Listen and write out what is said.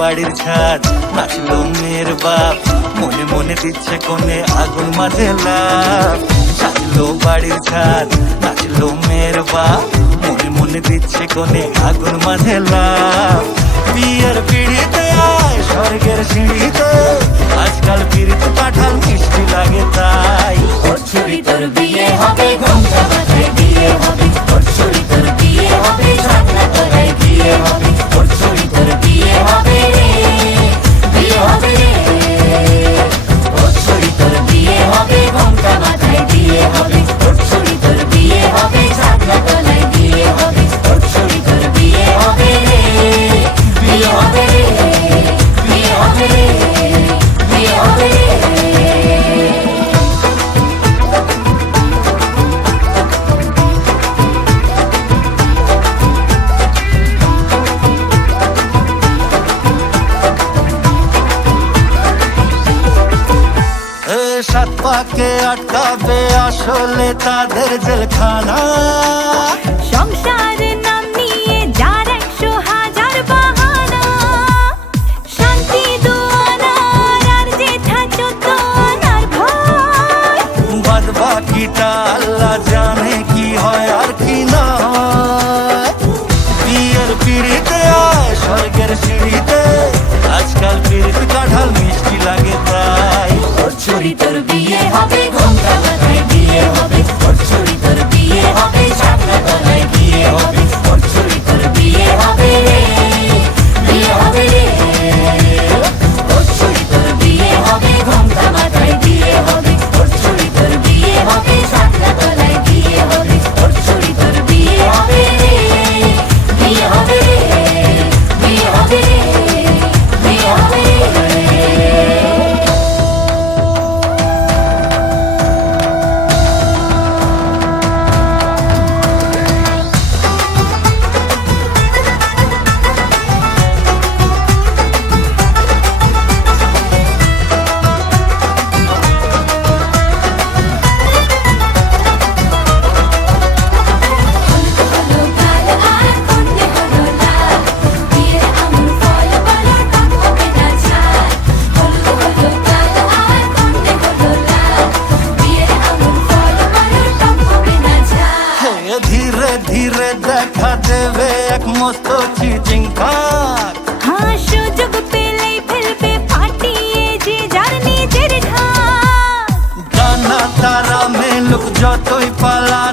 বাড়ির ছাদ, নাচলো মেয়ের বাপ, মনে মনে দিচ্ছে কোণে আগুন মাঝে লাভ। সাজলো বাড়ির ছাদ, নাচলো মেয়ের বাপ, মনে মনে দিচ্ছে কোণে আগুন মাঝে লাভ। বিয়ের পিড়িতে আয় স্বর্গের সিঁড়িতে, আজকাল পিড়িতে কাঁঠাল মিষ্টি লাগে তাই। ওর ছুরি তোর বিয়ে হবে, ঘোমটা মাথায় দিয়ে হবে। ওর ছুরি তোর বিয়ে হবে, ছাতনা তলায় দিয়ে হবে। ওর ছুরি তোর বিয়ে হবে রে, বিয়ে হবে রে। ওর ছুরি তোর বিয়ে হবে, ঘোমটা মাথায় দিয়ে হবে। ওর ছুরি তোর বিয়ে হবে, ছাতনা তলায় দিয়ে হবে। ওর ছুরি তোর বিয়ে হবে রে, বিয়ে হবে রে, বিয়ে হবে রে, বিয়ে হবে রে। সাত পাকে আটকাবে আসলে তাদের জেলখানা। সংসারের নাম নিয়ে যার 100,000 বাহানা, শান্তি দুয়ানার আর জেঠা চোদ্দনার ভয়। বাদ বাকিটা আল্লাহ জানে কি হয় আর কি না হয়। বিয়ের পিড়িতে আয় স্বর্গের সিঁড়িতে, আজকাল পিড়িতে কাঁঠাল মিষ্টি লাগে তাই। ওর ছুরি তোর বিয়ে হবে, ঘোমটা মাথায় দিয়ে হবে। ওর ছুরি তোর বিয়ে হবে, ছাতনা তলায় দিয়ে হবে। ওর ছুরি তোর বিয়ে হবে রে, বিয়ে হবে রে। ওর ছুরি তোর বিয়ে হবে, ঘোমটা মাথায় দিয়ে হবে। ওর ছুরি তোর বিয়ে হবে, ছাতনা তলায় দিয়ে হবে। ওর ছুরি তোর বিয়ে হবে রে, বিয়ে হবে রে, বিয়ে হবে রে, বিয়ে হবে রে। হলো কাল আর কন্যে হলো লাল, বিয়ের আমুল ফল বলো টক হবে না ঝাল। হলো কাল আর কন্যে হলো লাল, বিয়ের আমুল ফল বলো টক হবে না ঝাল। হে ধীরে ধীরে দেখা দেবে এক মস্ত চিটিং কাক। হ্যাঁ, সুযোগ পেলেই ফেলবে ফাটিয়ে যে যার নিজের ঢাক। ডানা তারা মেলুক যতই পালায়